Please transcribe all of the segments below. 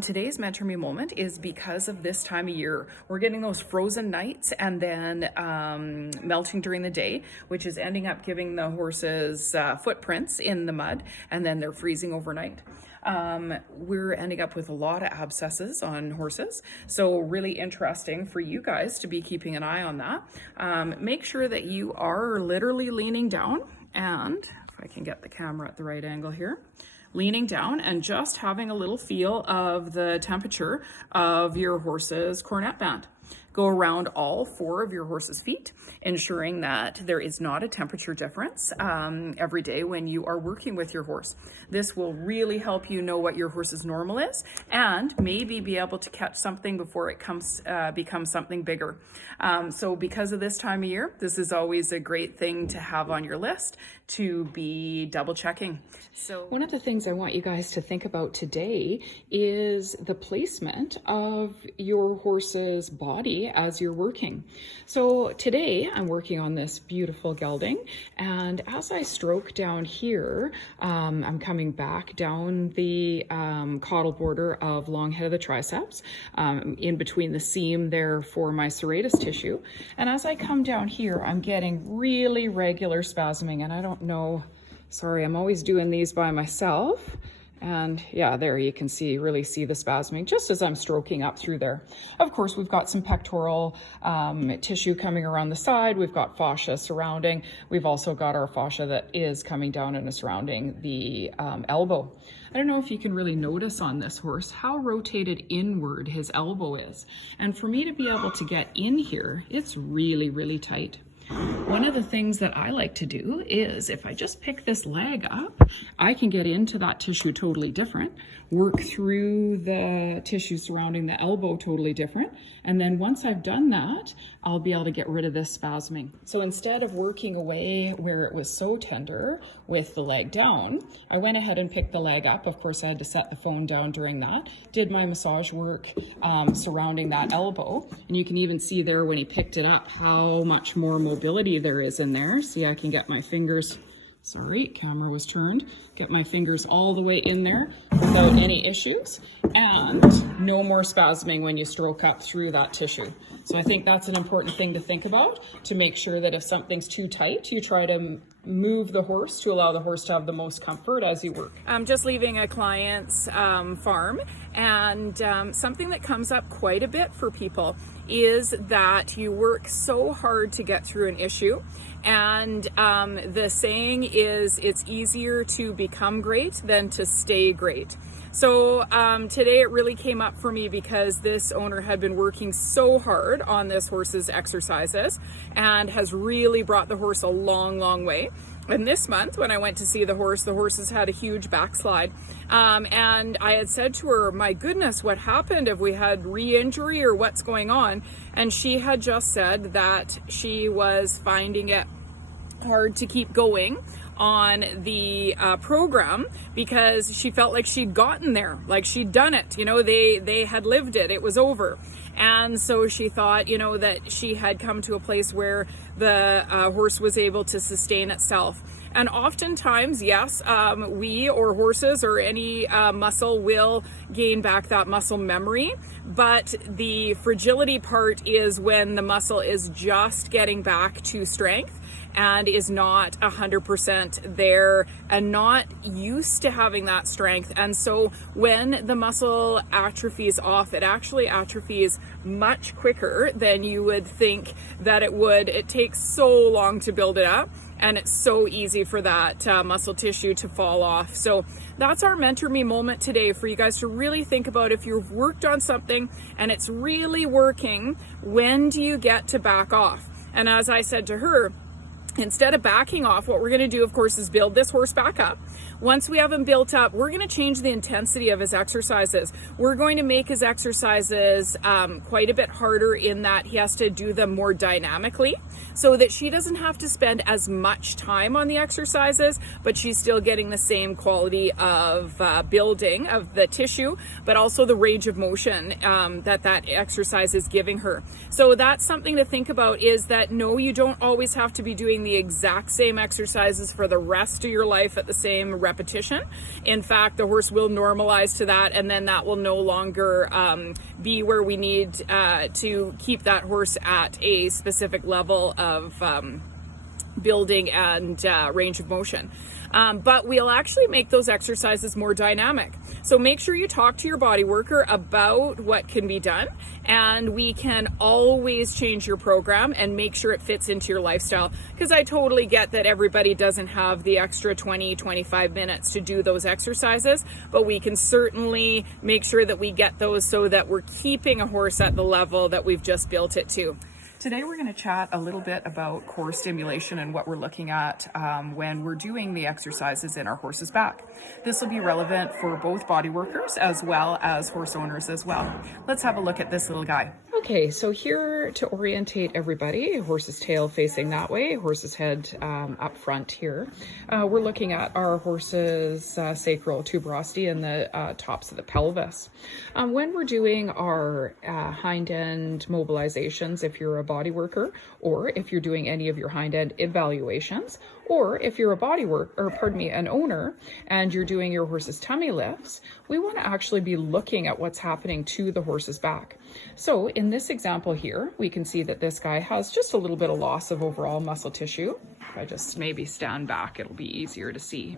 Today's Mentor Me moment is because of this time of year. We're getting those frozen nights and then melting during the day, which is ending up giving the horses footprints in the mud, and then they're freezing overnight. We're ending up with a lot of abscesses on horses, so really interesting for you guys to be keeping an eye on that. Make sure that you are literally leaning down, and if I can get the camera at the right angle here, leaning down and just having a little feel of the temperature of your horse's cornet band. Go around all 4 of your horse's feet, ensuring that there is not a temperature difference every day when you are working with your horse. This will really help you know what your horse's normal is, and maybe be able to catch something before it becomes something bigger. So because of this time of year, this is always a great thing to have on your list to be double checking. So one of the things I want you guys to think about today is the placement of your horse's body as you're working. So today I'm working on this beautiful gelding, and as I stroke down here, I'm coming back down the caudal border of long head of the triceps, in between the seam there for my serratus tissue. And as I come down here, I'm getting really regular spasming, and I don't know, sorry, I'm always doing these by myself. And yeah, there you can really see the spasming just as I'm stroking up through there. Of course, we've got some pectoral tissue coming around the side. We've got fascia surrounding. We've also got our fascia that is coming down and surrounding the elbow. I don't know if you can really notice on this horse how rotated inward his elbow is. And for me to be able to get in here, it's really, really tight. One of the things that I like to do is if I just pick this leg up, I can get into that tissue totally different, work through the tissue surrounding the elbow totally different. And then once I've done that, I'll be able to get rid of this spasming. So instead of working away where it was so tender with the leg down, I went ahead and picked the leg up. Of course, I had to set the phone down during that. Did my massage work surrounding that elbow. And you can even see there when he picked it up how much more mobility there is in there. See, I can get my fingers, sorry, camera was turned, get my fingers all the way in there without any issues, and no more spasming when you stroke up through that tissue. So I think that's an important thing to think about, to make sure that if something's too tight, you try to move the horse to allow the horse to have the most comfort as you work. I'm just leaving a client's farm, and something that comes up quite a bit for people is that you work so hard to get through an issue, and the saying is it's easier to become great than to stay great. So today it really came up for me because this owner had been working so hard on this horse's exercises and has really brought the horse a long, long way. And this month, when I went to see the horses had a huge backslide. And I had said to her, my goodness, what happened? Have we had re-injury or what's going on? And she had just said that she was finding it hard to keep going on the program because she felt like she'd gotten there, like she'd done it. You know, they had lived it. It was over. And so she thought, you know, that she had come to a place where the horse was able to sustain itself. And oftentimes, yes, we or horses or any muscle will gain back that muscle memory. But the fragility part is when the muscle is just getting back to strength and is not 100% there and not used to having that strength. And so when the muscle atrophies off, it actually atrophies much quicker than you would think that it would. It takes so long to build it up, and it's so easy for that muscle tissue to fall off. So that's our Mentor Me moment today, for you guys to really think about if you've worked on something and it's really working, when do you get to back off? And as I said to her, instead of backing off, what we're going to do, of course, is build this horse back up. Once we have him built up, we're going to change the intensity of his exercises. We're going to make his exercises quite a bit harder in that he has to do them more dynamically so that she doesn't have to spend as much time on the exercises, but she's still getting the same quality of building of the tissue, but also the range of motion that exercise is giving her. So that's something to think about, is that no, you don't always have to be doing the exact same exercises for the rest of your life at the same repetition. In fact, the horse will normalize to that, and then that will no longer be where we need to keep that horse at a specific level of building and range of motion. But we'll actually make those exercises more dynamic. So make sure you talk to your body worker about what can be done, and we can always change your program and make sure it fits into your lifestyle, because I totally get that everybody doesn't have the extra 20-25 minutes to do those exercises, but we can certainly make sure that we get those so that we're keeping a horse at the level that we've just built it to. Today we're going to chat a little bit about core stimulation and what we're looking at when we're doing the exercises in our horse's back. This will be relevant for both body workers as well as horse owners as well. Let's have a look at this little guy. Okay, so here to orientate everybody, horse's tail facing that way, horse's head up front here. We're looking at our horse's sacral tuberosity and the tops of the pelvis. When we're doing our hind end mobilizations, if you're a body worker, or if you're doing any of your hind end evaluations, or if you're an owner and you're doing your horse's tummy lifts, we want to actually be looking at what's happening to the horse's back. So in this example here, we can see that this guy has just a little bit of loss of overall muscle tissue. If I just maybe stand back, it'll be easier to see.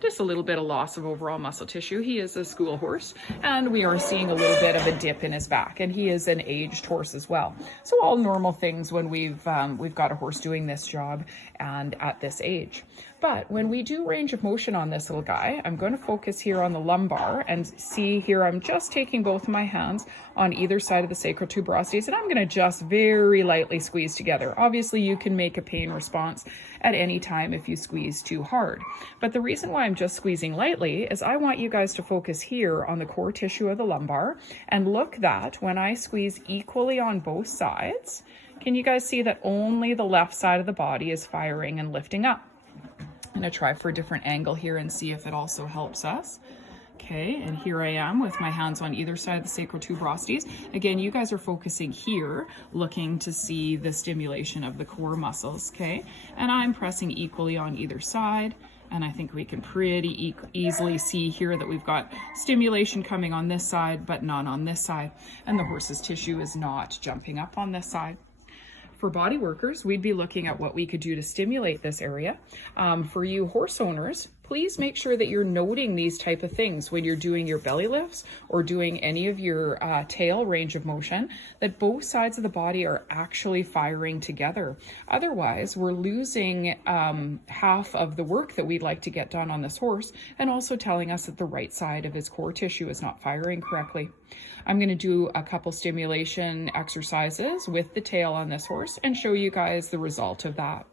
Just a little bit of loss of overall muscle tissue. He is a school horse, and we are seeing a little bit of a dip in his back, and he is an aged horse as well. So all normal things when we've got a horse doing this job and at this age. But when we do range of motion on this little guy, I'm going to focus here on the lumbar and see here I'm just taking both of my hands on either side of the sacral tuberosities, and I'm going to just very lightly squeeze together. Obviously, you can make a pain response at any time if you squeeze too hard. But the reason why I'm just squeezing lightly is I want you guys to focus here on the core tissue of the lumbar and look that when I squeeze equally on both sides, can you guys see that only the left side of the body is firing and lifting up? I'm going to try for a different angle here and see if it also helps us. Okay, and here I am with my hands on either side of the sacral tuberosities. Again, you guys are focusing here, looking to see the stimulation of the core muscles, okay? And I'm pressing equally on either side, and I think we can pretty easily see here that we've got stimulation coming on this side, but not on this side, and the horse's tissue is not jumping up on this side. For body workers, we'd be looking at what we could do to stimulate this area. For you horse owners, please make sure that you're noting these type of things when you're doing your belly lifts or doing any of your tail range of motion, that both sides of the body are actually firing together. Otherwise, we're losing half of the work that we'd like to get done on this horse, and also telling us that the right side of his core tissue is not firing correctly. I'm going to do a couple stimulation exercises with the tail on this horse and show you guys the result of that.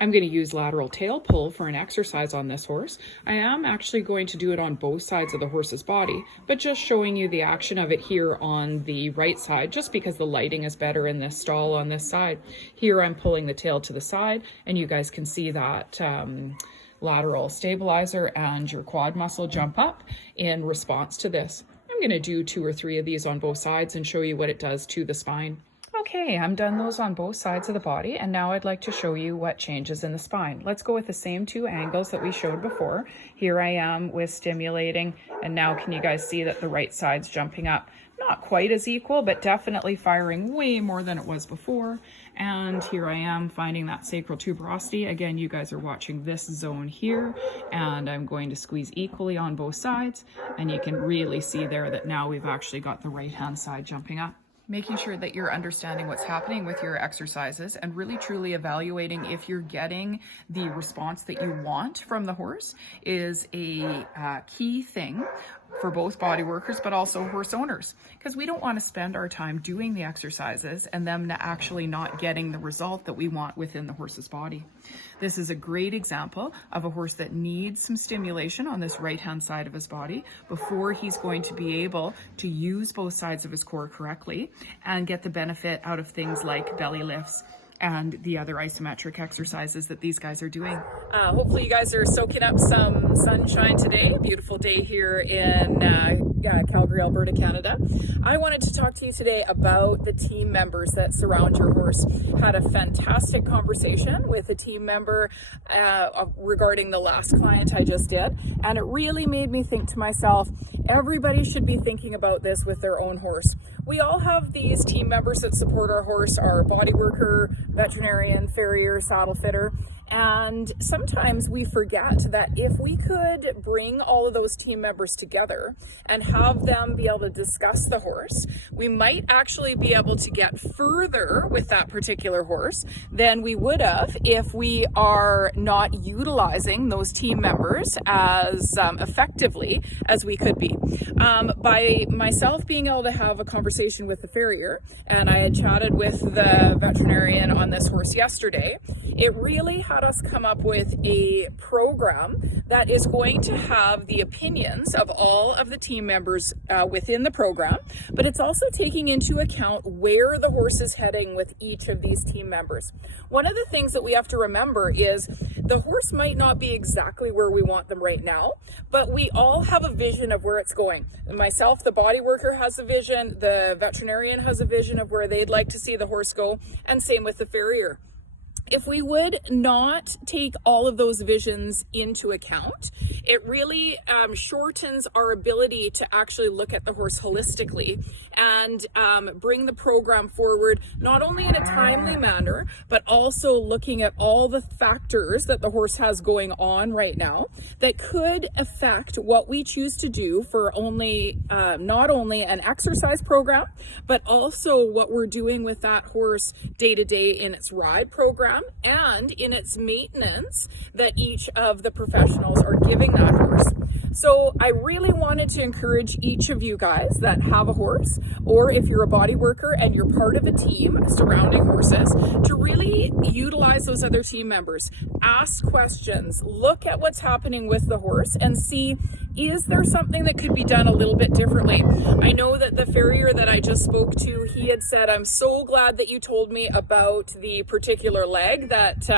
I'm going to use lateral tail pull for an exercise on this horse. I am actually going to do it on both sides of the horse's body, but just showing you the action of it here on the right side, just because the lighting is better in this stall on this side. Here I'm pulling the tail to the side, and you guys can see that lateral stabilizer and your quad muscle jump up in response to this. I'm going to do 2 or 3 of these on both sides and show you what it does to the spine. Okay, I'm done those on both sides of the body, and now I'd like to show you what changes in the spine. Let's go with the same 2 angles that we showed before. Here I am with stimulating, and now can you guys see that the right side's jumping up? Not quite as equal, but definitely firing way more than it was before. And here I am finding that sacral tuberosity. Again, you guys are watching this zone here, and I'm going to squeeze equally on both sides, and you can really see there that now we've actually got the right hand side jumping up. Making sure that you're understanding what's happening with your exercises and really truly evaluating if you're getting the response that you want from the horse is a key thing for both body workers, but also horse owners, because we don't want to spend our time doing the exercises and them actually not getting the result that we want within the horse's body. This is a great example of a horse that needs some stimulation on this right-hand side of his body before he's going to be able to use both sides of his core correctly and get the benefit out of things like belly lifts and the other isometric exercises that these guys are doing. Hopefully you guys are soaking up some sunshine today. Beautiful day here in Calgary, Alberta, Canada. I wanted to talk to you today about the team members that surround your horse. Had a fantastic conversation with a team member regarding the last client I just did, and it really made me think to myself, everybody should be thinking about this with their own horse. We all have these team members that support our horse, our body worker, veterinarian, farrier, saddle fitter. And sometimes we forget that if we could bring all of those team members together and have them be able to discuss the horse, we might actually be able to get further with that particular horse than we would have if we are not utilizing those team members as effectively as we could be. By myself being able to have a conversation with the farrier, and I had chatted with the veterinarian on this horse yesterday, it really had us come up with a program that is going to have the opinions of all of the team members within the program, but it's also taking into account where the horse is heading with each of these team members. One of the things that we have to remember is the horse might not be exactly where we want them right now, but we all have a vision of where it's going. Myself, the body worker, has a vision, the veterinarian has a vision of where they'd like to see the horse go, and same with the farrier. If we would not take all of those visions into account, it really shortens our ability to actually look at the horse holistically and bring the program forward, not only in a timely manner, but also looking at all the factors that the horse has going on right now that could affect what we choose to do for not only an exercise program, but also what we're doing with that horse day to day in its ride program and in its maintenance that each of the professionals are giving that horse. So I really wanted to encourage each of you guys that have a horse, or if you're a body worker and you're part of a team surrounding horses, to really utilize those other team members. Ask questions, look at what's happening with the horse and see, is there something that could be done a little bit differently? I know that the farrier that I just spoke to, he had said, I'm so glad that you told me about the particular leg that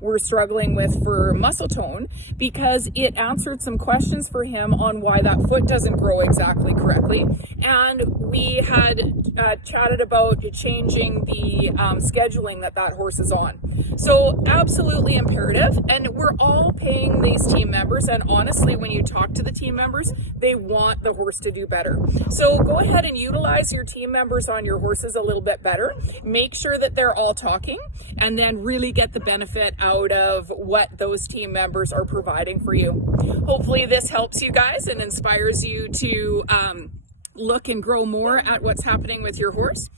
we're struggling with for muscle tone, because it answered some questions for him on why that foot doesn't grow exactly correctly. And we had chatted about changing the scheduling that horse is on. So absolutely imperative. And we're all paying these team members. And honestly, when you talk to the team members, they want the horse to do better. So go ahead and utilize your team members on your horses a little bit better. Make sure that they're all talking, and then really get the benefit out of what those team members are providing for you. Hopefully this helps you guys and inspires you to look and grow more at what's happening with your horse.